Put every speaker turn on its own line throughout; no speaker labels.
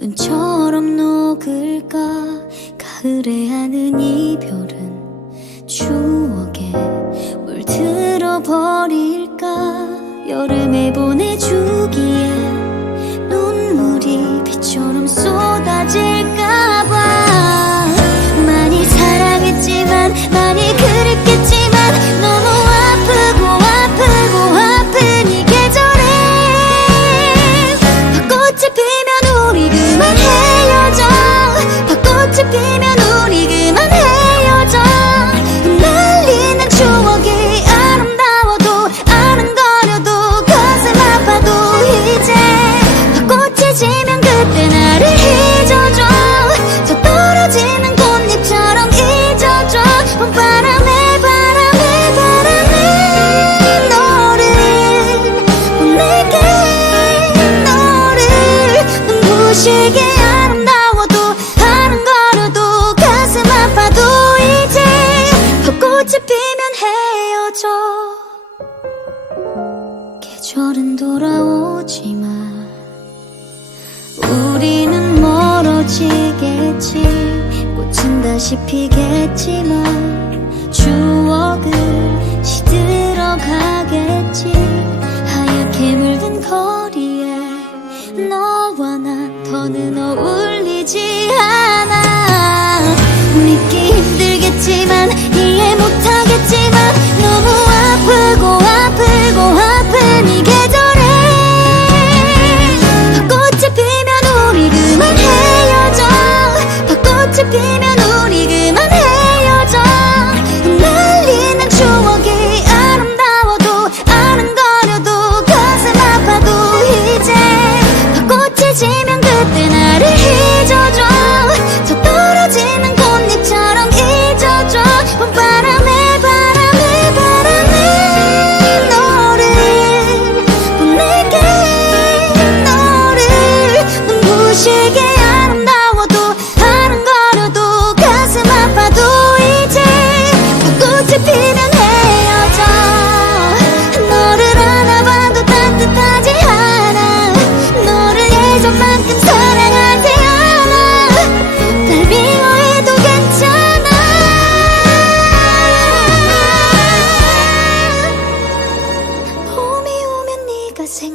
눈처럼 녹을까? 가을에 하는 이별은 추억에 물들어 버릴까? 여름에 보내주기 시계 아름다워도 하는 거라도 가슴 아파도 이제 벚꽃이 피면 헤어져. 계절은 돌아오지만 우리는 멀어지겠지. 꽃은 다시 피겠지만 추억은 시들어 가겠지. 하얗게 물든 거리에 너 너는 어울리지 않아.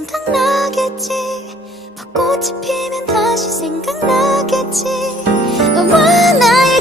생각나겠지. 벚꽃이 피면 다시 생각나겠지. 너와 나의